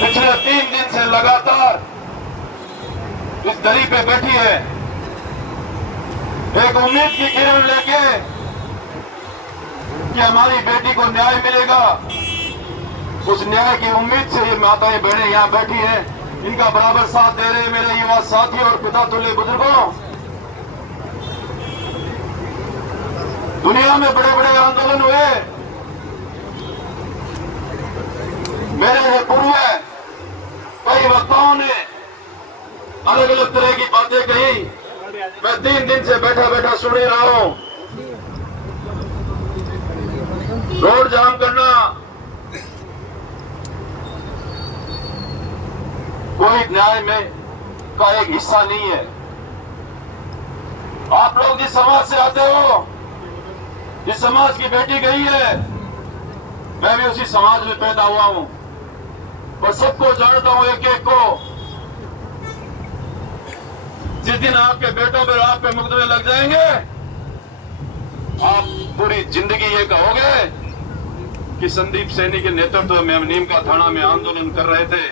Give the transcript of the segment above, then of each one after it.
पिछले 3 दिन से लगातार इस दरी पे बैठी है, एक उम्मीद की किरण लेके कि हमारी बेटी को न्याय मिलेगा। उस न्याय की उम्मीद से ये माताएं बहनें यहाँ बैठी हैं। इनका बराबर साथ दे रहे मेरे युवा साथी और पिता तुल्य बुजुर्गों। दुनिया में बड़े बड़े आंदोलन हुए, मेरे पूर्व कई वक्ताओं ने अलग अलग तरह की बातें कही। मैं 3 दिन से बैठा बैठा सुन ही रहा हूं। रोड जाम करना कोई न्याय में का एक हिस्सा नहीं है। आप लोग जिस समाज से आते हो, जिस समाज की बेटी गई है, मैं भी उसी समाज में पैदा हुआ हूं और सबको जानता हूं, एक एक को। जिस दिन आपके बेटों पर आप पे मुकदमे लग जाएंगे, आप पूरी जिंदगी ये कहोगे कि संदीप सैनी के नेतृत्व में हम नीम का थाना में आंदोलन कर रहे थे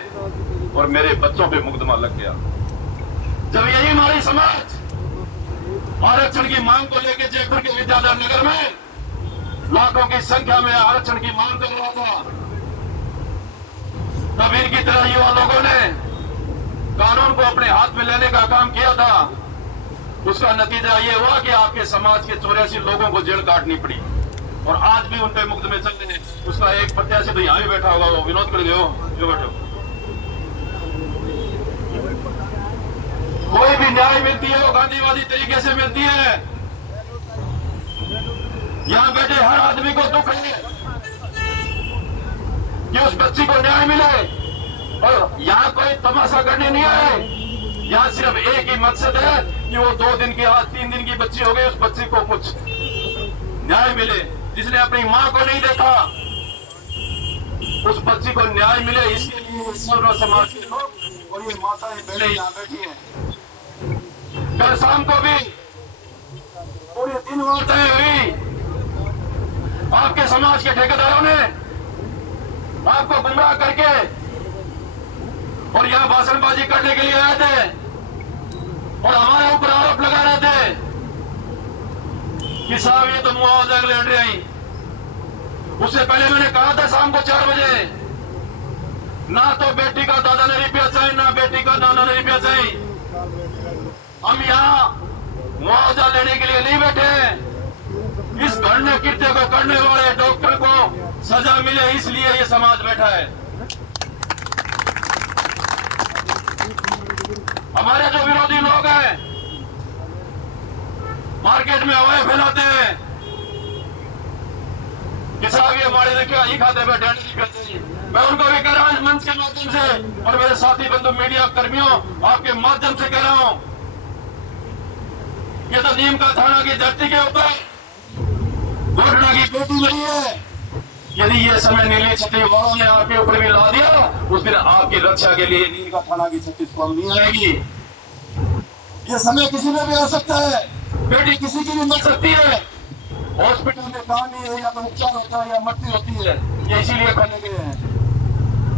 और मेरे बच्चों पे मुकदमा लग गया। जब यही हमारी समाज आरक्षण की मांग को लेकर जयपुर के विद्याधर नगर में लाखों की संख्या में आरक्षण की मांग कर रहा था, तब इनकी तरह युवा लोगों ने कानून को अपने हाथ में लेने का काम किया था। उसका नतीजा ये हुआ कि आपके समाज के 84 लोगों को जेल काटनी पड़ी और आज भी उन पे मुकदमे चल रहे हैं। उसका एक प्रत्याशी तो यहाँ भी बैठा होगा, वो विनोद कर गए हो जो बैठो। कोई भी न्याय मिलती है वो गांधीवादी तरीके से मिलती है। यहाँ बैठे हर आदमी को दुख है कि उस बच्ची को न्याय मिले और यहाँ कोई तमाशा करने नहीं आए। यहाँ सिर्फ एक ही मकसद है कि वो 2 दिन की, आज 3 दिन की बच्ची हो गई, उस बच्ची को कुछ न्याय मिले। जिसने अपनी मां को नहीं देखा, उस बच्ची को न्याय मिले, इसके लिए सर्व समाज के लोग और ये माताएं बहनें यहाँ बैठी हैं। कल शाम को भी पूरे दिन वार्ताएं हुई। आपके समाज के ठेकेदारों ने आपको गुमराह करके और यहाँ भाषणबाजी करने के लिए आए थे और हमारे ऊपर आरोप लगा रहे थे कि साहब ये तो मुआवजा ले रही आई। उससे पहले मैंने कहा था शाम को 4 बजे, ना तो बेटी का दादा ने रुपया चाहिए, ना बेटी का नाना ने रुपया चाहिए। हम यहाँ मुआवजा लेने के लिए नहीं बैठे। इस घृण्य कृत्य को करने वाले डॉक्टर को सजा मिले, इसलिए ये समाज बैठा है। हमारे जो विरोधी लोग हैं, मार्केट में हवाएं फैलाते हैं कि साहब ये हमारे देखिए ही खाते बैठे हैं। मैं उनको भी कह रहा हूं मंच के माध्यम से और मेरे साथी बंधु मीडिया कर्मियों आपके माध्यम से कह रहा हूं, ये तो नीम का थाना की धरती के ऊपर घटना की बेटी नहीं है। यदि ये समय नीली छतरी वालों ने आपके ऊपर भी ला दिया, उस दिन आपकी रक्षा के लिए नीम का थाना की छत्तीस कौन नहीं आएगी। ये समय किसी में भी आ सकता है, बेटी किसी की भी मर सकती है। हॉस्पिटल में कहानी है या तो उपचार होता है या मृत्यु होती है, ये इसीलिए खोले गए हैं।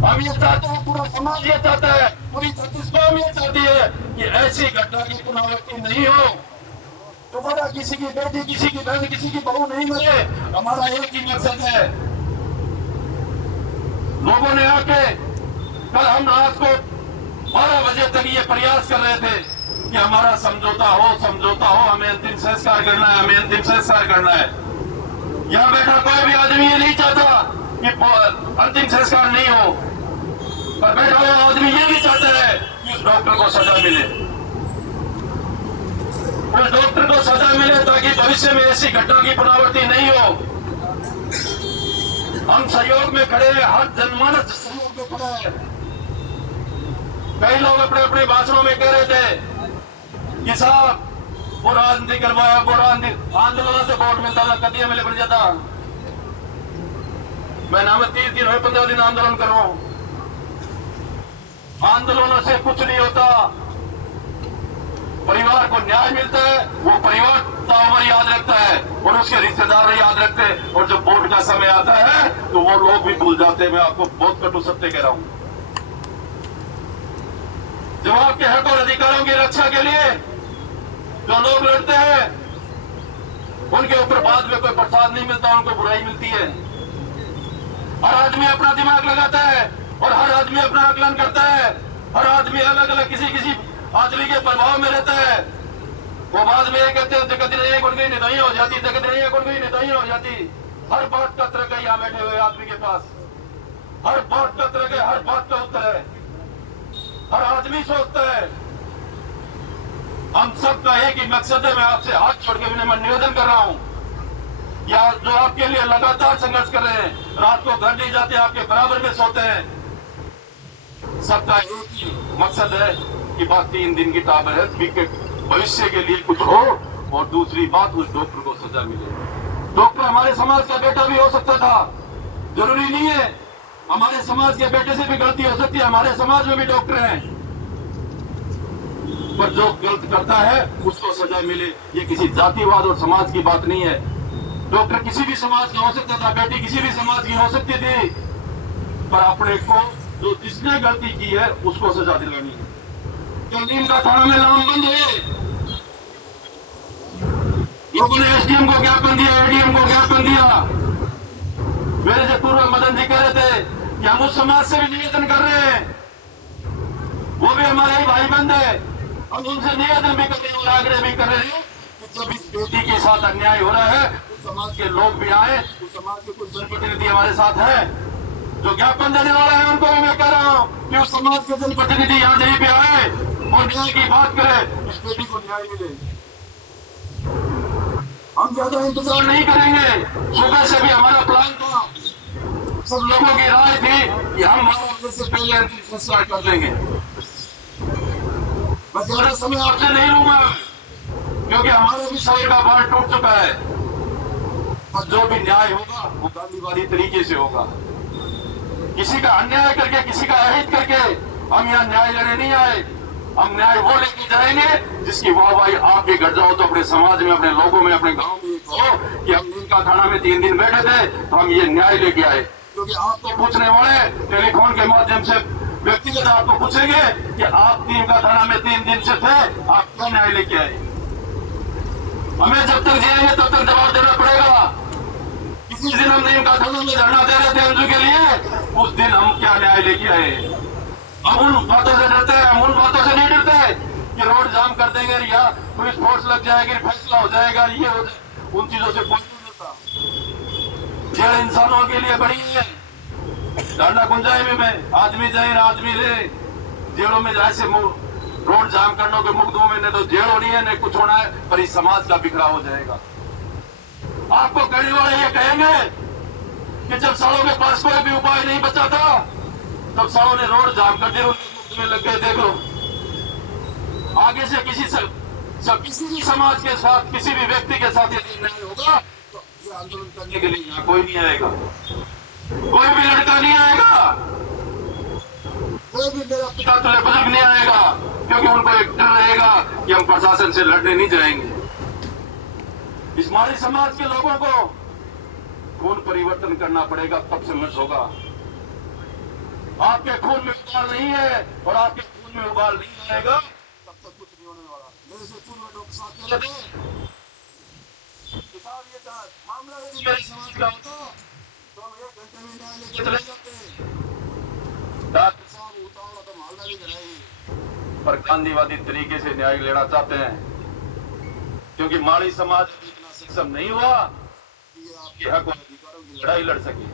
हम ये चाहते हैं, पूरा समाज ये चाहता है, पूरी छत्तीस कौम ये चाहती है कि ऐसी घटना की पुनरावृत्ति नहीं हो। दोबारा किसी की बेटी, किसी की बहन, किसी की बहू नहीं मरे। हमारा एक ही मकसद है। लोगों ने आके कल हम रात को 12 बजे तक ये प्रयास कर रहे थे कि हमारा समझौता हो, हमें अंतिम संस्कार करना है, हमें अंतिम संस्कार करना है। यहाँ बैठा कोई भी आदमी ये नहीं चाहता कि अंतिम संस्कार नहीं हो, पर बैठा हुआ आदमी ये भी चाहता है कि उस डॉक्टर को सजा मिले, उस डॉक्टर को सजा मिले ताकि भविष्य में ऐसी घटना की पुनरावृत्ति नहीं हो। हम सहयोग में खड़े हैं, हर जनमानस सहयोग में खड़ा है। कई लोग अपने अपने भाषणों में कह रहे थे कि साहब वो राजनीति करवाया, वो राजनीति आंदोलन से वोट मिलता था, कदिया मिले बन जाता। मैं नाम 30 दिन हुए, 15 दिन आंदोलन कर रहा हूं। आंदोलनों से कुछ नहीं होता। परिवार को न्याय मिलता है, वो परिवार तावर याद रखता है और उसके रिश्तेदार याद रखते हैं, और जब वोट का समय आता है तो वो लोग भी भूल जाते हैं। मैं आपको बहुत कटु सत्य कह रहा हूं। जो आपके हक और अधिकारों की रक्षा के लिए जो लोग लड़ते हैं, उनके ऊपर बाद में कोई प्रसाद नहीं मिलता, उनको बुराई मिलती है। हर आदमी अपना दिमाग लगाता है और हर आदमी अपना आकलन करता है। हर आदमी अलग अलग किसी आदमी के प्रभाव में रहता है। वो बाद में ये कहते हैं जगत नहीं गुण गई निदाई हो जाती, जगत नहीं गुण गई निदाई हो जाती। हर बात का तरह यहाँ बैठे हुए आदमी के पास हर बात का तरह हर बात का उत्तर है। हर आदमी सोचता है। हम सबका एक ही मकसद है। मैं आपसे हाथ छोड़ के मैं निवेदन कर रहा हूं, या जो आपके लिए लगातार संघर्ष कर रहे हैं, रात को घर नहीं जाते, आपके बराबर में सोते हैं, सबका एक ही मकसद है कि बात 3 दिन की ताबर है, भविष्य के लिए कुछ हो, और दूसरी बात उस डॉक्टर को सजा मिले। डॉक्टर हमारे समाज का बेटा भी हो सकता था, जरूरी नहीं है। हमारे समाज के बेटे से भी गलती हो सकती है, हमारे समाज में भी डॉक्टर हैं, पर जो गलत करता है उसको सजा मिले। ये किसी जातिवाद और समाज की बात नहीं है। डॉक्टर किसी भी समाज का हो सकता था, बेटी किसी भी समाज की हो सकती थी, पर अपने को जो जिसने गलती की है उसको सजा दिलानी है। तो नीम का थाना में लामबंद है, लोगों ने एसडीएम को ज्ञापन दिया, एडीएम को ज्ञापन दिया। मेरे से पूर्व मदन जी कह रहे थे कि हम उस समाज से भी निवेदन कर रहे हैं, वो भी हमारे ही भाई बंद है, हम उनसे निवेदन भी कर रहे हैं और आग्रह भी कर रहे हैं कि जब इस बेटी के साथ अन्याय हो रहा है, उस समाज के लोग भी आए, उस समाज के कुछ जनप्रतिनिधि हमारे साथ है, जो ज्ञापन देने वाला है उनको भी मैं कह रहा हूं कि उस समाज के जनप्रतिनिधि यहाँ यहीं पे आए और न्याय की बात करें, इस बेटी को न्याय मिले। हम ज्यादा इंतजार नहीं करेंगे। सुबह से भी हमारा प्लान था, सब लोगों की राय थी कि हम 12 बजे से पहले फैसला कर देंगे। मैं ज्यादा समय आपसे नहीं लूंगा, क्योंकि हमारे भी शरीर का बाल टूट चुका है। और जो भी न्याय होगा वो गांधीवादी तरीके से होगा। किसी का अन्याय करके, किसी का अहित करके हम यहाँ न्याय लेने नहीं आए। हम न्याय वो लेके जाएंगे जिसकी वाहवाही आप भी कर जाओ तो अपने समाज में, अपने लोगों में, अपने गांव में कहो कि हम नीम का थाना में 3 दिन बैठे थे तो हम ये न्याय लेके आए। क्योंकि आपको पूछने वाले टेलीफोन के माध्यम से व्यक्तिगत आपको पूछेंगे कि आप नीम का थाना में 3 दिन से थे, आप क्यों न्याय लेके आए। हमें जब तक जिएंगे तब तक जवाब देना पड़ेगा। किसी दिन हम नीम का थाना में धरना दे रहे थे अंजू के लिए, उस दिन हम क्या न्याय लेके आए। हम उन बातों से डरते हैं, हम उन बातों से नहीं डरते कि रोड जाम कर देंगे या पुलिस फोर्स लग जाएगी, फैसला हो जाएगा, ये हो जाए, उन चीजों से कोई नहीं डरता। जेल इंसानों के लिए बड़ी है। डांडा गुंजाई में आदमी जाए आदमी ले, जेलों में जाए से रोड जाम करने के मुकदमों में न तो जेल होनी है न कुछ होना है, पर इस समाज का बिखरा हो जाएगा। आपको कहने वाले ये कहेंगे कि जब सालों के पास कोई भी उपाय नहीं बचा था तब सालों ने रोड जाम कर दिया, उनके मुफ्त में लग गए। देख लो आगे से किसी भी समाज के साथ, किसी भी व्यक्ति के साथ यदि नहीं होगा तो ये आंदोलन करने के लिए यहाँ कोई नहीं आएगा, कोई भी लड़का नहीं आएगा, कोई भी मेरा पिता तुल्य बुजुर्ग नहीं आएगा, क्योंकि उनको एक डर रहेगा कि हम प्रशासन से लड़ने नहीं जाएंगे। इस हमारे समाज के लोगों को खून परिवर्तन करना पड़ेगा, तब संघर्ष होगा। आपके खून में उबाल नहीं है और आपके खून में उबाल नहीं आएगा तब तक कुछ नहीं होने वाला। मेरे से पूर्व डॉक्टर साहब कह रहे थे ये मामला यदि मेरे समाज का होता तो हम 1 घंटे में न्याय लेके चले जाते। डॉक्टर साहब उतावला तो मामला भी कराएंगे, पर गांधीवादी तरीके से न्याय लेना चाहते हैं, क्योंकि माड़ी समाज इतना सक्षम नहीं हुआ कि ये आपके हक और अधिकारों की लड़ाई लड़ सके।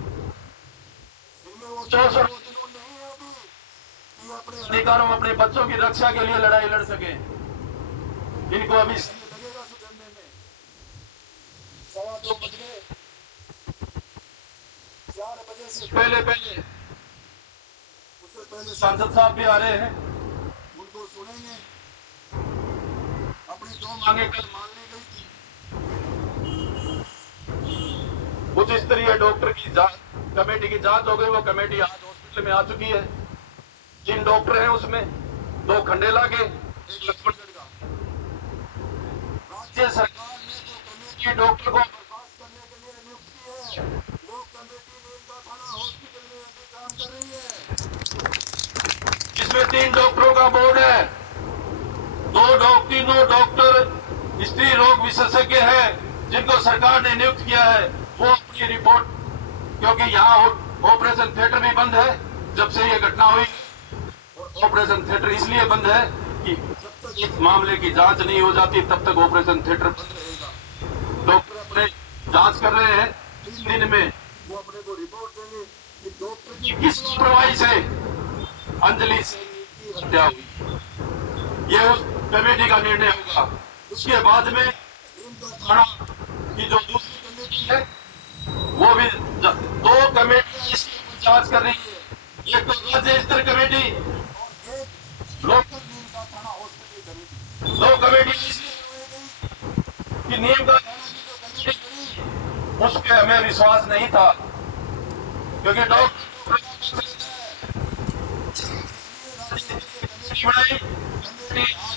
इनमें वो 64 अपने अधिकारों, अपने बच्चों की रक्षा के लिए लड़ाई लड़ सके। इनको अभी लगेगा सुधरने में। 2:15 बज गए, 4 बजे से पहले उससे पहले सांसद साहब भी आ रहे हैं, उनको सुनेंगे। अपनी 2 मांगे कल मान ली गई थी। उच्च स्तरीय डॉक्टर की जांच कमेटी की जांच हो गई, वो कमेटी आज हॉस्पिटल में आ चुकी है। 3 डॉक्टर हैं उसमें, 2 खंडेला के, 1 लक्ष्मणगढ़ का। राज्य सरकार ने जो कमेटी डॉक्टर को बर्खास्त करने के लिए नियुक्त की है, वो कमेटी नीम का थाना हॉस्पिटल में अभी काम कर रही है। इसमें 3 डॉक्टरों का बोर्ड है। तीनों डॉक्टर स्त्री रोग विशेषज्ञ हैं जिनको सरकार ने नियुक्त किया है। वो अपनी रिपोर्ट, क्योंकि यहाँ ऑपरेशन थिएटर भी बंद है जब से ये घटना हुई। ऑपरेशन थिएटर इसलिए बंद है कि जब तक इस मामले की जांच नहीं हो जाती तब तक ऑपरेशन थिएटर बंद रहेगा। डॉक्टर अपने जांच कर रहे हैं, 3 दिन में वो अपने को रिपोर्ट देंगे कि डॉक्टर की किस लापरवाही से अंजलि सैनी की हत्या हुई। ये उस कमेटी का निर्णय होगा। उसके बाद में उनका थाना की जो दूसरी कमेटी है वो भी 2 कमेटियां इसकी जांच कर रही है। एक तो राज्य स्तर कमेटी और एक लोकल नीम का थाना हॉस्पिटल कमेटी। 2 कमेटी इसलिए कि नीम का थाना की जो कमेटी बनी उस पर हमें विश्वास नहीं था, क्योंकि डॉक्टर बनाई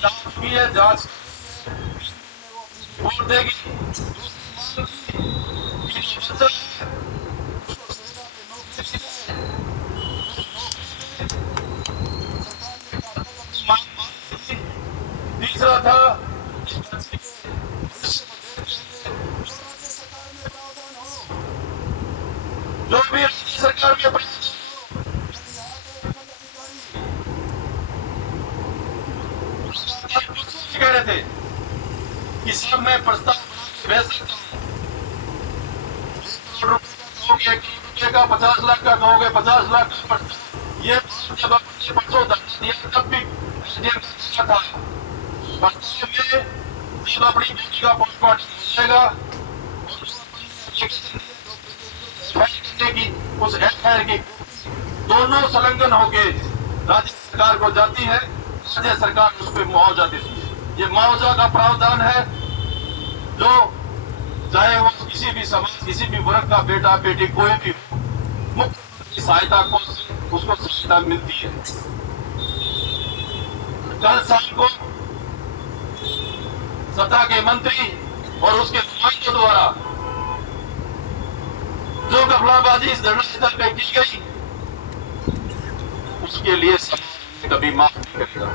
कमेटी है, जांच रिपोर्ट देगी। तीसरा था जो भी सरकार में कह रहे थे कि सब मैं प्रस्ताव भेज सकता हूँ। 1 करोड़ रुपए का 50 लाख का कहोगे, 50 लाख का प्रस्ताव। ये जब अपने परसों धरना दिया तब भी एसडीएम था प्रस्ताव में जब अपनी बेटी का पोस्टमार्टम हो जाएगा और जो करने की उस एफआईआर की दोनों संलग्न होके राज्य सरकार को जाती है, राज्य सरकार उस पर मुआवजा देती है। ये मुआवजा का प्रावधान है जो चाहे वो किसी भी समाज, किसी भी वर्ग का बेटा बेटी कोई भी मुख्यमंत्री सहायता को उसको सहायता मिलती है। कल शाम को सत्ता के मंत्री और उसके नुमाइंदों द्वारा जो घपलाबाजी इस धरना स्थल पे की गई उसके लिए समाज कभी माफ नहीं करेगा।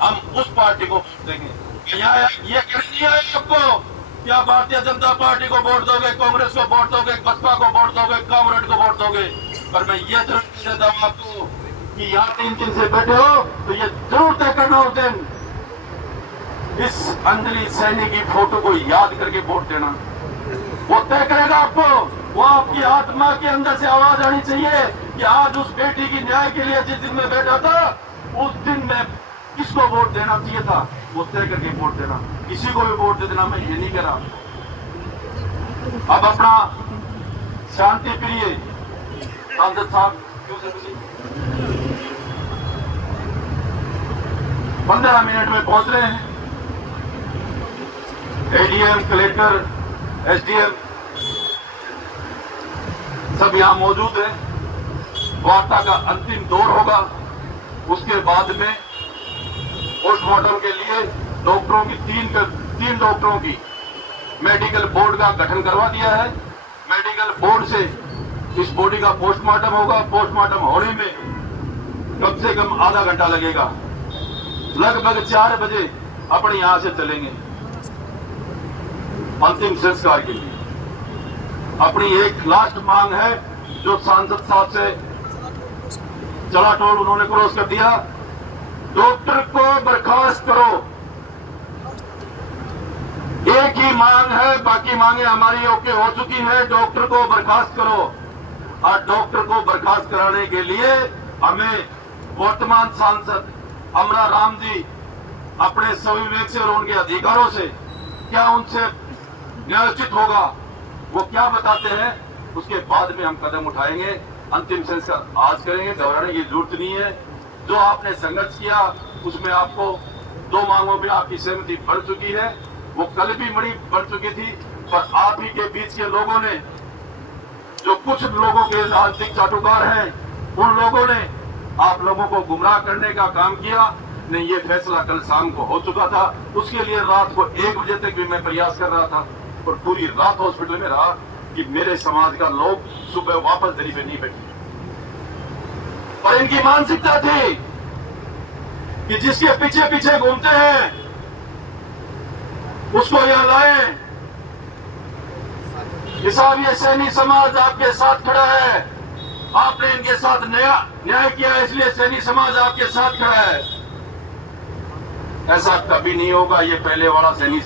हम उस पार्टी को वोट देंगे। ये नहीं है आपको क्या भारतीय जनता पार्टी को वोट दोगे, कांग्रेस को वोट दोगे, बसपा को वोट दोगे, कॉमरेड को वोट दोगे, पर मैं ये जरूर देता हूँ आपको कि यहाँ 3 दिन से बैठे हो तो ये जरूर तय करना उस दिन इस अंजलि सैनी की फोटो को याद करके वोट देना। वो तय करेगा आपको। वो आपकी आत्मा के अंदर से आवाज आनी चाहिए कि आज उस बेटी की न्याय के लिए जिस दिन में बैठा था उस दिन में किसको वोट देना चाहिए था, वो तय करके वोट देना। किसी को भी वोट दे देना, मैं ये नहीं कह रहा। अब अपना शांति प्रिय सांसद साहब 15 मिनट में पहुंच रहे हैं। एडीएम, कलेक्टर, एसडीएम सब यहां मौजूद हैं। वार्ता का अंतिम दौर होगा। उसके बाद में पोस्टमार्टम के लिए डॉक्टरों की तीन डॉक्टरों की मेडिकल बोर्ड का गठन करवा दिया है। मेडिकल बोर्ड से इस बॉडी का पोस्टमार्टम होगा। पोस्टमार्टम होने में कम से कम आधा घंटा लगेगा। लगभग 4 बजे अपने यहां से चलेंगे अंतिम संस्कार के लिए। अपनी एक लास्ट मांग है जो सांसद साहब से चलाटोल उन्होंने क्रॉस कर दिया, डॉक्टर को बर्खास्त करो। एक ही मांग है, बाकी मांगे हमारी ओके हो चुकी है। डॉक्टर को बर्खास्त करो और डॉक्टर को बर्खास्त कराने के लिए हमें वर्तमान सांसद अमरा राम जी अपने स्वविवेक से और उनके अधिकारों से क्या उनसे न्यायोचित होगा वो क्या बताते हैं, उसके बाद में हम कदम उठाएंगे। अंतिम संस्कार आज करेंगे, घबराने की जरूरत नहीं है। जो आपने संघर्ष किया उसमें आपको 2 मांगों में आपकी सहमति बढ़ चुकी है, वो कल भी बढ़ चुकी थी। पर आप ही के बीच के लोगों ने, जो कुछ लोगों के राजनीतिक चाटुकार हैं, उन लोगों ने आप लोगों को गुमराह करने का काम किया। नहीं, ये फैसला कल शाम को हो चुका था। उसके लिए रात को 1 बजे तक भी मैं प्रयास कर रहा था और पूरी रात हॉस्पिटल में रहा कि मेरे समाज का लोग सुबह वापस दरी पे नहीं बैठे। पर इनकी मानसिकता थी कि जिसके पीछे पीछे घूमते हैं उसको यहां लाएं। ये साहब, ये सैनी समाज आपके साथ खड़ा है। आपने इनके साथ न्याय किया, इसलिए सैनी समाज आपके साथ खड़ा है। ऐसा कभी नहीं होगा। ये पहले वाला सैनी